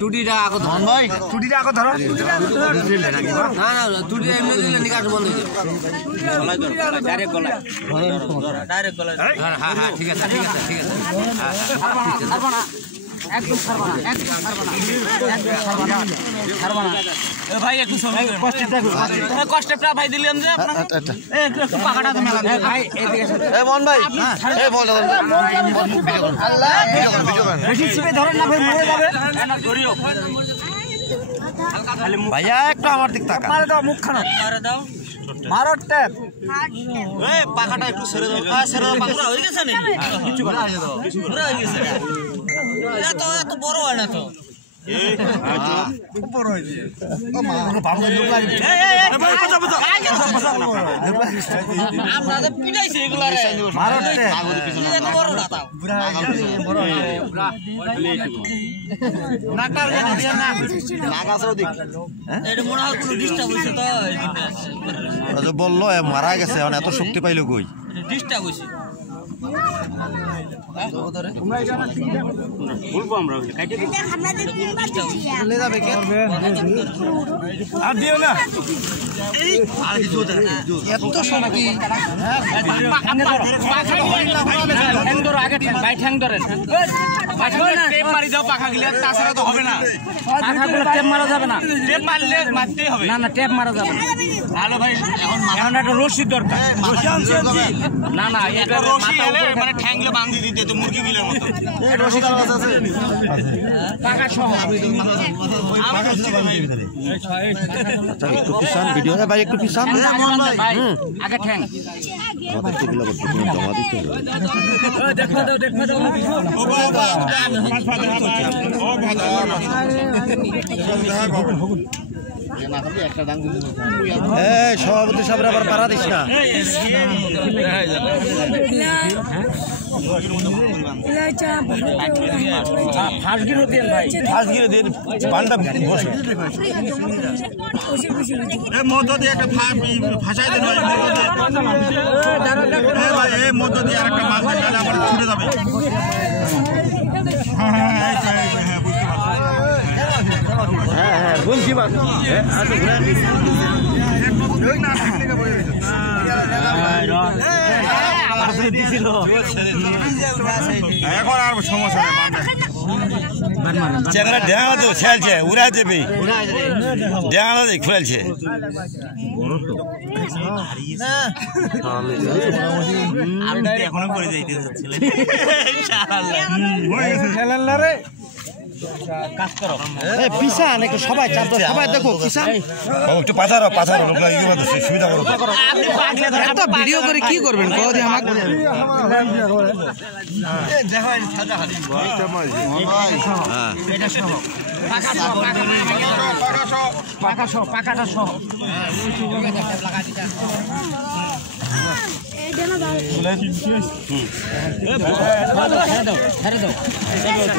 টুটিটা আগো ধর ভাই, টুটিটা আগো ধর। না না টুটিটা এমনি দিলে নিকাশ বন্ধ হয়ে যাবে। ডাইরেক্ট গলায়, ডাইরেক্ট গলায়। হ্যাঁ হ্যাঁ ঠিক আছে ঠিক আছে ঠিক আছে। ছাড়বা না, একদম ছাড়বা না, একদম ছাড়বা না, একদম ছাড়বা না, ছাড়বা না। এ ভাই একটু সময় কষ্টটা কষ্টটা ভাই দিলাম যে আপনার একটু পাকাটা তো মেলা ভাই এদিকে এ মন ভাই এ বল আল্লাহ ভিডিও করেন বেশি চিপে ধরেন না ভাই মরে যাবে না ধরিও ভাইয়া একটু আমার দিক তাকা মারে দাও মুখখানা মারে দাও মারো ট্যাপ এ পাকাটা একটু ছেড়ে দাও ছেড়ে দাও পাকা হয়ে গেছে না কিছু করে দাও কিছু করে হয়ে গেছে এত বড় হয় না তো বড় হয়েছে ও মা বাবু লোক লাগে ভাই আমরা তো পিটাইছে এগুলা রে মারো এত বড় না তাও বড় নাকার কেন দিয়া না নাগাছও দেখ এটা মনে হয় কোনো ডিস্টার্ব হইছে তো আজ বললো মারা গেছে এখন এত শক্তি পাইলো কই ডিস্টার্ব হইছে বলবো আমরা কাটে দিই চলে যাবে কে আর দিও না এই আর কিছু এত সময় কি ঠ্যাং ধরো আগে ভাই ঠ্যাং ধরেন টেপ মারি দাও পাখা গিলে তাছাড়া তো হবে না পাখাগুলো টেপ মারা যাবে না টেপ মারলে মারতেই হবে না না টেপ মারা যাবে না ভালো ভাই এখন একটা রশি দরকার রশি আনছি না না এটা রশি এলে মানে ঠ্যাংলে বাঁধি দিতে তো মুরগি গিলের মতো এই রশি কাজ আছে পাকা সহ পাকা ছিল ভাই ভিতরে আচ্ছা একটু পিছন ভিডিও ভাই একটু পিছন ভাই আগে ঠ্যাং আমাদের তো গুলো জমা দিতে হবে দেখো দাও ও বাবা ও সভাপতি সাহেব আবার পাড়া দিস না মধ্য দিয়ে একটা ভাষায় দেন মধ্য দিয়ে আর একটা মাছ আবার ছুটে যাবে হ্যাঁ হ্যাঁ বলছি এখন আর সমস্যা চেংড়া ডেঙা তো খেলছে উড়া দেবে ডেঙা খেলছে এখনো করে যাইতে খেলেন না রে কাজ করো পিছান একটু সবাই সবাই দেখো পিছান একটু পাথারো সুবিধা করো আপনি ভিডিও করে কি করবেন কদি আমাকে পাকাটা সহ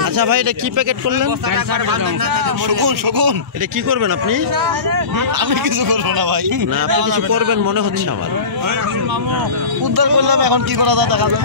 আচ্ছা ভাই এটা কি প্যাকেট করলেন শকুন এটা কি করবেন আপনি আমি কিছু করবো না ভাই না আপনি কিছু করবেন মনে হচ্ছে আমার উদ্ধার করলাম এখন কি করা যায় দেখা যাবে